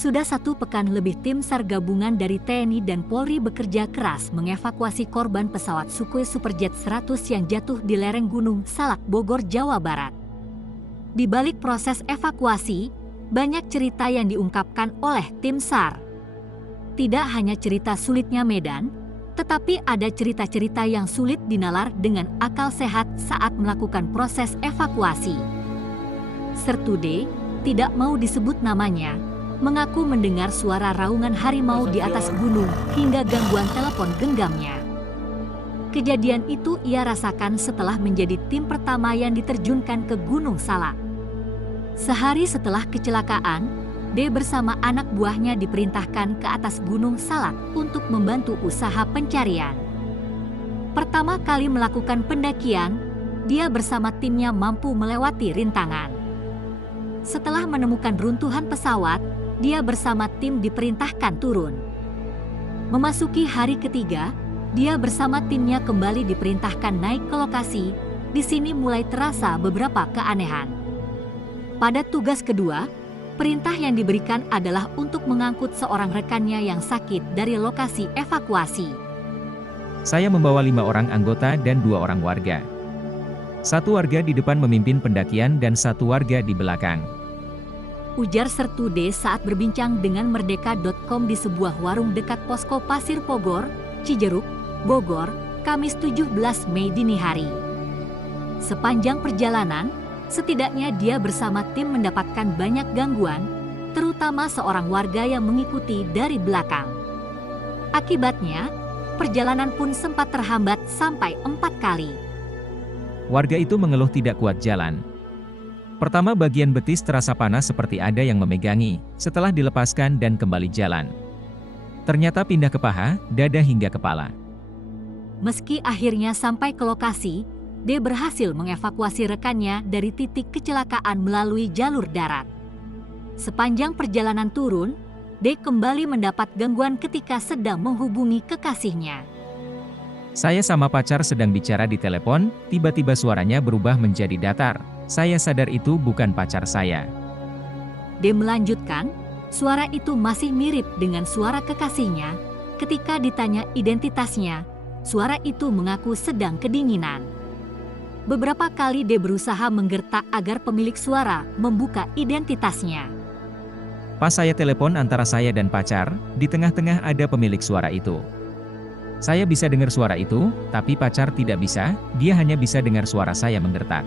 Sudah 1 pekan lebih tim SAR gabungan dari TNI dan Polri bekerja keras mengevakuasi korban pesawat Sukhoi Superjet 100 yang jatuh di lereng Gunung Salak, Bogor, Jawa Barat. Di balik proses evakuasi, banyak cerita yang diungkapkan oleh tim SAR. Tidak hanya cerita sulitnya medan, tetapi ada cerita-cerita yang sulit dinalar dengan akal sehat saat melakukan proses evakuasi. Sertude, tidak mau disebut namanya, mengaku mendengar suara raungan harimau di atas gunung hingga gangguan telepon genggamnya. Kejadian itu ia rasakan setelah menjadi tim pertama yang diterjunkan ke Gunung Salak. Sehari setelah kecelakaan, D bersama anak buahnya diperintahkan ke atas Gunung Salak untuk membantu usaha pencarian. Pertama kali melakukan pendakian, dia bersama timnya mampu melewati rintangan. Setelah menemukan runtuhan pesawat, dia bersama tim diperintahkan turun. Memasuki hari ketiga, dia bersama timnya kembali diperintahkan naik ke lokasi. Di sini mulai terasa beberapa keanehan. Pada tugas kedua, perintah yang diberikan adalah untuk mengangkut seorang rekannya yang sakit dari lokasi evakuasi. Saya membawa 5 orang anggota dan 2 orang warga. 1 warga di depan memimpin pendakian dan 1 warga di belakang. Ujar Sertude saat berbincang dengan Merdeka.com di sebuah warung dekat Posko Pasir Pogor, Cijeruk, Bogor, Kamis 17 Mei dini hari. Sepanjang perjalanan, setidaknya dia bersama tim mendapatkan banyak gangguan, terutama seorang warga yang mengikuti dari belakang. Akibatnya, perjalanan pun sempat terhambat sampai 4 kali. Warga itu mengeluh tidak kuat jalan. Pertama, bagian betis terasa panas seperti ada yang memegangi, setelah dilepaskan dan kembali jalan. Ternyata pindah ke paha, dada hingga kepala. Meski akhirnya sampai ke lokasi, D berhasil mengevakuasi rekannya dari titik kecelakaan melalui jalur darat. Sepanjang perjalanan turun, D kembali mendapat gangguan ketika sedang menghubungi kekasihnya. Saya sama pacar sedang bicara di telepon, tiba-tiba suaranya berubah menjadi datar. Saya sadar itu bukan pacar saya. D melanjutkan, suara itu masih mirip dengan suara kekasihnya. Ketika ditanya identitasnya, suara itu mengaku sedang kedinginan. Beberapa kali D berusaha menggertak agar pemilik suara membuka identitasnya. Pas saya telepon antara saya dan pacar, di tengah-tengah ada pemilik suara itu. Saya bisa dengar suara itu, tapi pacar tidak bisa, dia hanya bisa dengar suara saya menggertak.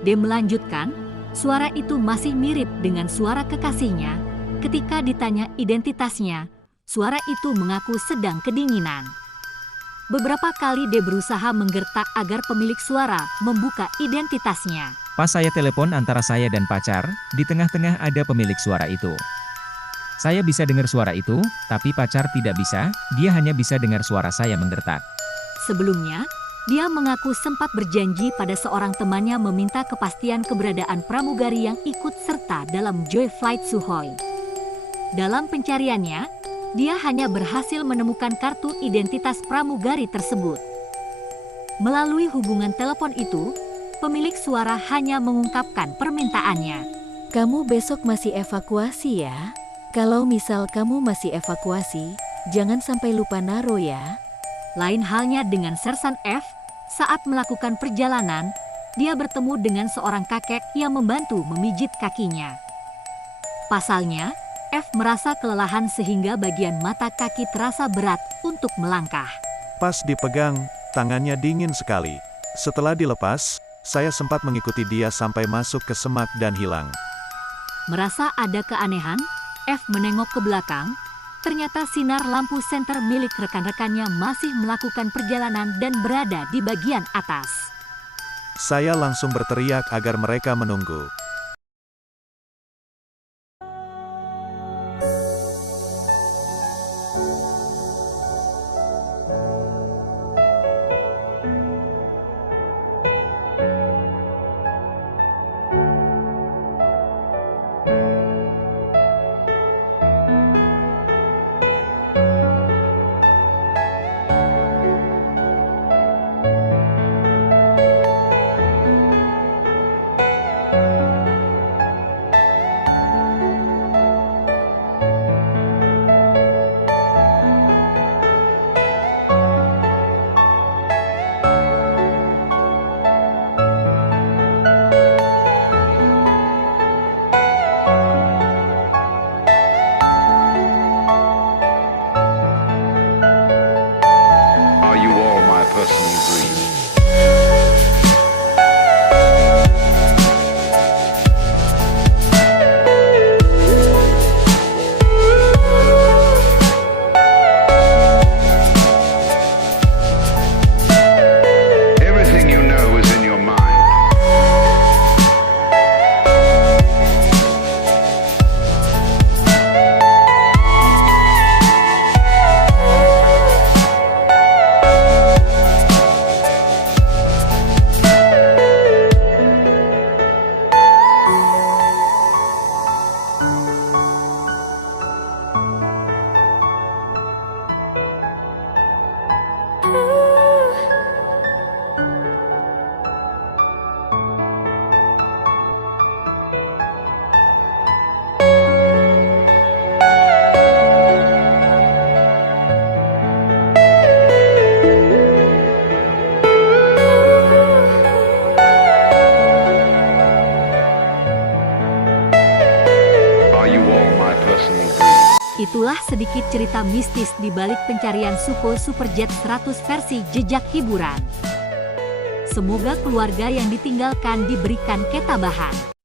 D melanjutkan, suara itu masih mirip dengan suara kekasihnya. Ketika ditanya identitasnya, suara itu mengaku sedang kedinginan. Beberapa kali D berusaha menggertak agar pemilik suara membuka identitasnya. Pas saya telepon antara saya dan pacar, di tengah-tengah ada pemilik suara itu. Saya bisa dengar suara itu, tapi pacar tidak bisa, dia hanya bisa dengar suara saya menggertak. Sebelumnya, dia mengaku sempat berjanji pada seorang temannya meminta kepastian keberadaan pramugari yang ikut serta dalam Joy Flight Sukhoi. Dalam pencariannya, dia hanya berhasil menemukan kartu identitas pramugari tersebut. Melalui hubungan telepon itu, pemilik suara hanya mengungkapkan permintaannya. Kamu besok masih evakuasi ya? Kalau misal kamu masih evakuasi, jangan sampai lupa naro ya. Lain halnya dengan Sersan F, saat melakukan perjalanan, dia bertemu dengan seorang kakek yang membantu memijit kakinya. Pasalnya, F merasa kelelahan sehingga bagian mata kaki terasa berat untuk melangkah. Pas dipegang, tangannya dingin sekali. Setelah dilepas, saya sempat mengikuti dia sampai masuk ke semak dan hilang. Merasa ada keanehan, F menengok ke belakang. Ternyata sinar lampu senter milik rekan-rekannya masih melakukan perjalanan dan berada di bagian atas. Saya langsung berteriak agar mereka menunggu. Itulah sedikit cerita mistis di balik pencarian Sukhoi Superjet 100 versi jejak hiburan. Semoga keluarga yang ditinggalkan diberikan ketabahan.